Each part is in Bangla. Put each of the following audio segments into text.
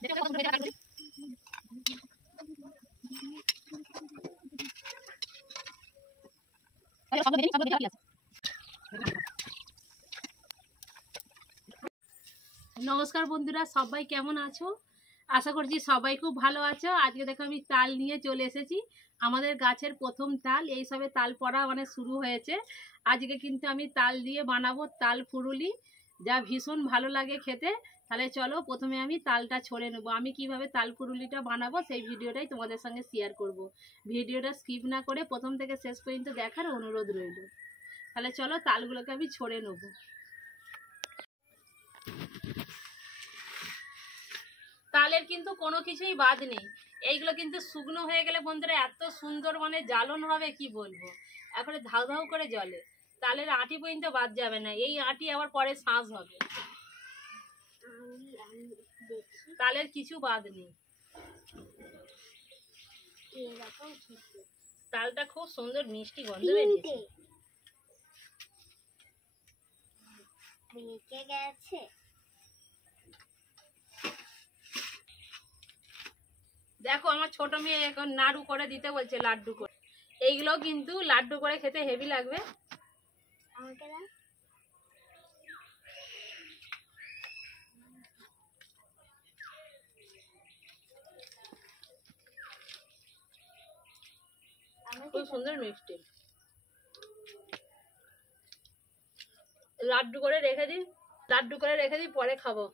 নমস্কার বন্ধুরা, সবাই কেমন আছো? আশা করছি সবাই খুব ভালো আছো। আজকে দেখো আমি তাল নিয়ে চলে এসেছি। আমাদের গাছের প্রথম তাল, এই সবে তাল পড়া মানে শুরু হয়েছে। আজকে কিন্তু আমি তাল দিয়ে বানাবো তাল ফুরুলি, যা ভীষণ ভালো লাগে খেতে। তাহলে চলো প্রথমে আমি তালটা ছড়ে নেবো। আমি কিভাবে তাল ফুরুলিটা বানাবো সেই ভিডিওটাই তোমাদের সঙ্গে শেয়ার করব। ভিডিওটা স্কিপ না করে প্রথম থেকে শেষ পর্যন্ত দেখার অনুরোধ রইল। তাহলে চলো তালগুলোকে আমি ছড়ে নেবো। তালের কিন্তু কোনো কিছুই বাদ নেই। এইগুলো কিন্তু শুকনো হয়ে গেলে বন্ধুরা এত সুন্দর মানে জ্বালন হবে কি বলবো, এখন ধাউ ধাউ করে জ্বলে। তালের আঁটি পর্যন্ত বাদ যাবে না, এই আঁটি আবার পরে শাঁস হবে। তালের কিছু বাদ নেই। তালটা খুব সুন্দর মিষ্টি গন্ধ বেরিয়েছে। দেখো আমার ছোট মেয়ে এখন নাড়ু করে দিতে বলছে, লাড্ডু করে। এইগুলো কিন্তু লাড্ডু করে খেতে হেভি লাগবে। খুব সুন্দর মিষ্টি। লাড্ডু করে রেখে দিই, পরে খাবো।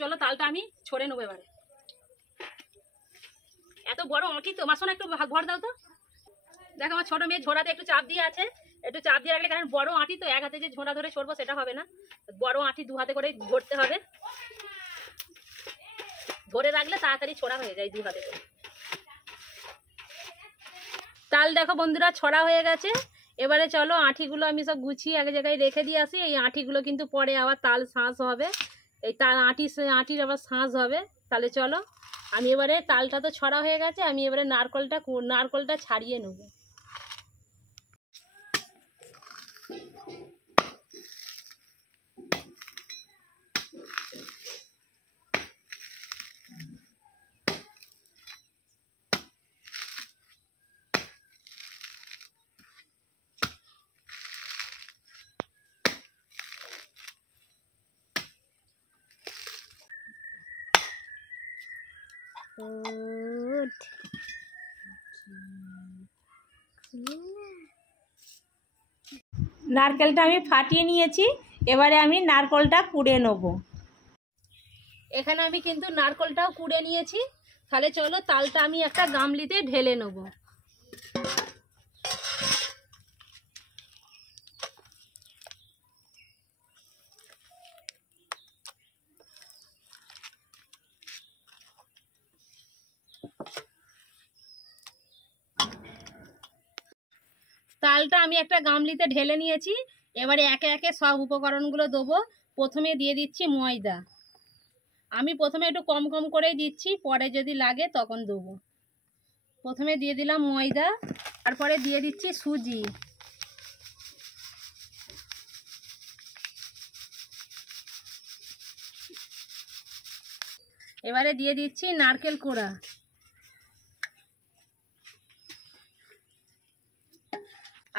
চলো তালটা আমি ছড়ে নেবো এবারে। এত বড় আঁটি তো, মাসো না একটু ভর দাও তো। দেখো আমার ছোট মেয়ে ঝোড়াতে একটু চাপ দিয়ে আছে, একটু চাপ দিয়ে রাখলে, কারণ বড় আঁটি তো এক হাতে যে ঝোড়া ধরে ছড়বো সেটা হবে না, বড় আঁটি দু হাতে করে ধরতে হবে। ধরে রাখলে তাড়াতাড়ি ছড়া হয়ে যায় দু হাতে করে। তাল দেখো বন্ধুরা ছড়া হয়ে গেছে। এবারে চলো আঁটিগুলো আমি সব গুছিয়ে এক জায়গায় রেখে দিয়ে আসি। এই আঁটিগুলো কিন্তু পরে আবার তাল শাঁস হবে, এই তাল আঁটির আবার শাঁস হবে। তাহলে চলো আমি এবারে, তালটা তো ছড়া হয়ে গেছে, আমি এবারে নারকলটা ছাড়িয়ে নেব। নারকেলটা আমি ফাটিয়ে নিয়েছি, এবারে আমি নারকেলটা কুড়ে নেব। এখানে আমি কিন্তু নারকেলটাও কুড়ে নিয়েছি। তাহলে চলো তালটা আমি একটা গামলিতে ঢেলে নেব। তালটা আমি একটা গামলিতে ঢেলে নিয়েছি। এবারে একে একে সব উপকরণগুলো দেবো। প্রথমে দিয়ে দিচ্ছি ময়দা। আমি প্রথমে একটু কম কম করেই দিচ্ছি, পরে যদি লাগে তখন দেবো। প্রথমে দিয়ে দিলাম ময়দা, তারপরে দিয়ে দিচ্ছি সুজি। এবারে দিয়ে দিচ্ছি নারকেল কোড়া।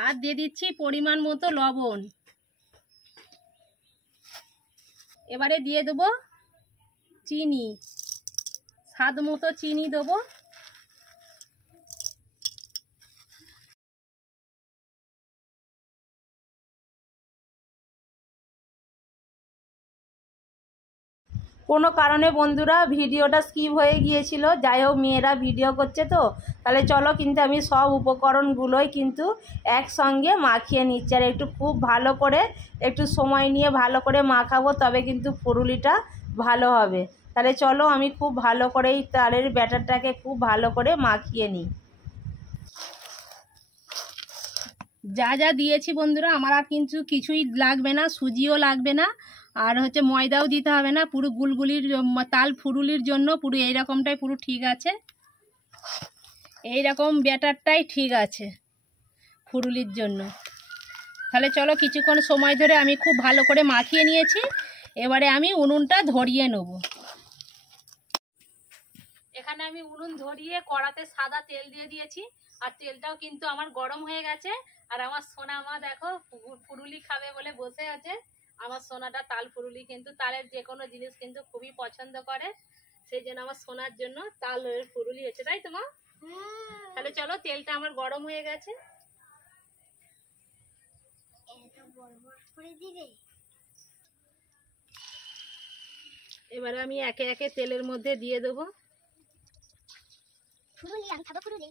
আর দিয়ে দিচ্ছি পরিমাণ মতো লবণ। এবারে দিয়ে দেবো চিনি, স্বাদ মতো চিনি দেবো। কোনো কারণে বন্ধুরা ভিডিওটা স্কিপ হয়ে গিয়েছিল, যাই হোক মেয়েরা ভিডিও করছে তো। তাহলে চলো কিন্তু আমি সব উপকরণগুলোই কিন্তু একসঙ্গে মাখিয়ে নিচ্ছি, আর একটু খুব ভালো করে একটু সময় নিয়ে ভালো করে মাখাবো, তবে কিন্তু ফুরুলিটা ভালো হবে। তাহলে চলো আমি খুব ভালো করে এই তালের ব্যাটারটাকে খুব ভালো করে মাখিয়ে নিই। যা যা দিয়েছি বন্ধুরা আমার আর কিন্তু কিছুই লাগবে না, সুজিও লাগবে না, আর হচ্ছে ময়দাও দিতে হবে না। পুরো গুলগুলির তাল ফুরুলির জন্য পুরো এইরকমটাই পুরো ঠিক আছে, এইরকম ব্যাটারটাই ঠিক আছে ফুরুলির জন্য। তাহলে চলো কিছুক্ষণ সময় ধরে আমি খুব ভালো করে মাখিয়ে নিয়েছি, এবারে আমি উনুনটা ধরিয়ে নেব। এখানে আমি উনুন ধরিয়ে কড়াতে সাদা তেল দিয়ে দিয়েছি, আর তেলটাও কিন্তু আমার গরম হয়ে গেছে। আর আমার সোনা মা দেখো ফুরুলি খাবে বলে বসে আছে। আমার সোনাটা তাল ফুরুলি কিন্তু তালের যে কোনো জিনিস কিন্তু খুবই পছন্দ করে, সেই জন্য আমার সোনার জন্য তালের ফুরুলি হচ্ছে, তাই তো মা? তাহলে চলো, তেলটা আমার গরম হয়ে গেছে। এবারে আমি একে একে তেলের মধ্যে দিয়ে দেবো ফুরুলি। আমি খাবো ফুরুলি।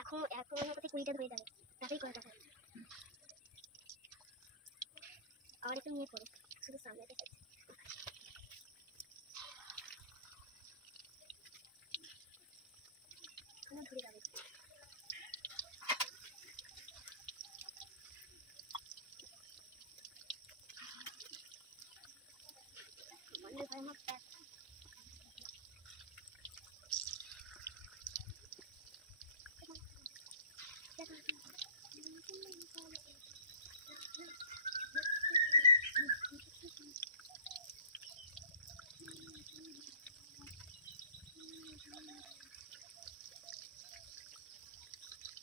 এখন মনে করতে 20টা ধরে যাবে, তাতেই করে টাকা। আর একটু নিয়ে করো, শুধু সামনে দেখে আমার ধরে যাবে। মনে ভাই আমার প্যাক।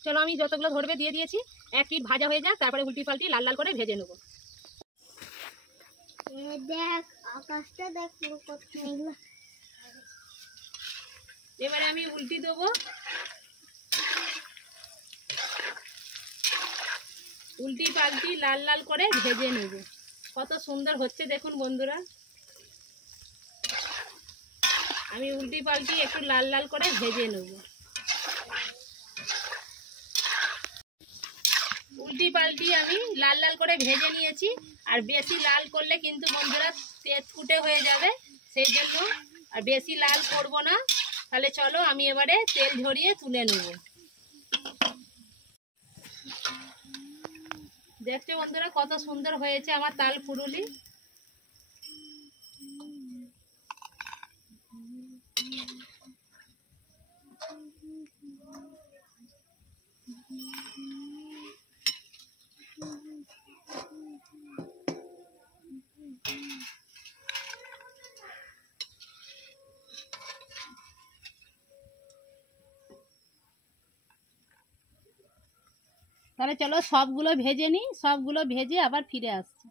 চলো, আমি যতগুলো ধরবে দিয়ে দিয়েছি, এক পিঠ ভাজা হয়ে যাক, তারপরে উল্টি পাল্টি লাল লাল করে ভেজে নেবো। দেখ আকাশটা দেখ পুরো কত মেঘলা। এবারে আমি উল্টি দেবো, উল্টি পাল্টি লাল লাল করে ভেজে নেব। কত সুন্দর হচ্ছে দেখুন বন্ধুরা। আমি উল্টি পাল্টি একটু লাল লাল করে ভেজে নেব। উল্টি পাল্টি আমি লাল লাল করে ভেজে নিয়েছি, আর বেশি লাল করলে কিন্তু বন্ধুরা তেল ফুটে হয়ে যাবে, সেই জন্য আর বেশি লাল করব না। তাহলে চলো আমি এবারে তেল ঝরিয়ে তুলে নেব। দেখছো বন্ধুরা কত সুন্দর হয়েছে আমার তাল ফুরুলি। তাহলে চলো সবগুলো ভেজে নিই, সবগুলো ভেজে আবার ফিরে আসছি।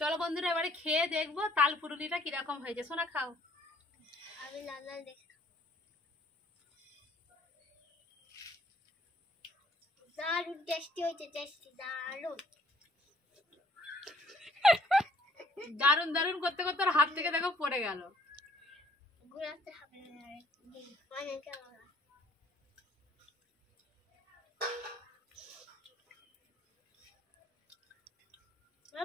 চলো বন্ধুরা এবারে খেয়ে দেখবো তাল ফুরুলিটা কিরকম হয়েছে। সোনা খাও। আমি লাল লাল দেখে দারুণ টেস্টি হয়েছে, টেস্টি দারুণ। দারুন দারুন করতে করতে ওর হাত থেকে দেখো পড়ে গেল। ঘুরাতে হবে মানে কেমন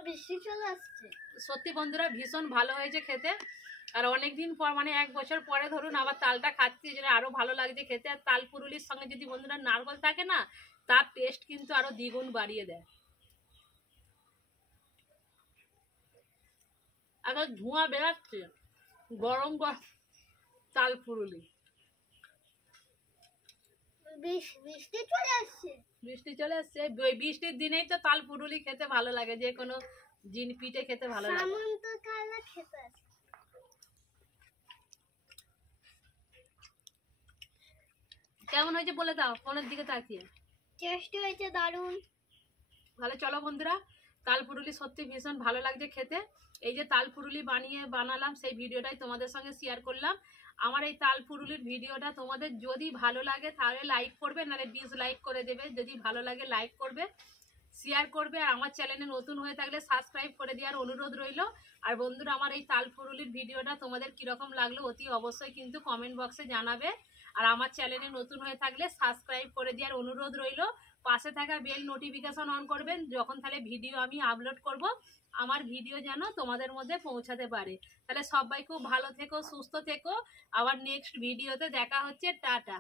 বৃষ্টি চলে আসছে। সত্যি বন্ধুরা ভীষণ ভালো হয়েছে খেতে, আর অনেকদিন পর মানে 1 বছর পরে ধরুন আবার তালটা খাচ্ছি, যেটা আরো ভালো লাগছে খেতে। আর তাল পুরুলির সঙ্গে যদি বন্ধুরা নারকেল থাকে না, তার টেস্ট কিন্তু আরো দ্বিগুণ বাড়িয়ে দেয়। আবার ধোঁয়া বেরাচ্ছে, গরম তাল পুরুলি। বৃষ্টি চলে আসছে। বৃষ্টি চলে আসছে, ওই বৃষ্টির দিনেই তো তাল পুরুলি খেতে ভালো লাগে, যে কোনো পিঠে খেতে ভালো লাগে। সামন্তকালে খেতে আছে। কেমন হয়েছে বলে দাও ফোনের দিকে তাকিয়ে। টেস্টি হয়েছে দারুণ। তাহলে চলো বন্ধুরা, তাল পুরুলি সত্যি ভীষণ ভালো লাগছে খেতে। এই যে তাল পুরুলি বানালাম, সেই ভিডিওটাই তোমাদের সঙ্গে শেয়ার করলাম। আমার এই তাল পুরুলির ভিডিওটা তোমাদের যদি ভালো লাগে তাহলে লাইক করবে, নাহলে ডিসলাইক করে দেবে। যদি ভালো লাগে লাইক করবে, শেয়ার করবে, আর আমার চ্যানেলে নতুন হয়ে থাকলে সাবস্ক্রাইব করে দেওয়ার অনুরোধ রইল। আর বন্ধুরা, আমার এই তাল ফুরুলির ভিডিওটা তোমাদের কীরকম লাগলো অতি অবশ্যই কিন্তু কমেন্ট বক্সে জানাবে। আর আমার চ্যানেলে নতুন হয়ে থাকলে সাবস্ক্রাইব করে দেওয়ার অনুরোধ রইল। পাশে থাকা বেল নোটিফিকেশন অন করবেন, যখন তাহলে ভিডিও আমি আপলোড করব আমার ভিডিও যেন তোমাদের মধ্যে পৌঁছাতে পারে। তাহলে সবাই খুব ভালো থেকো, সুস্থ থেকো। আবার নেক্সট ভিডিওতে দেখা হচ্ছে। টাটা।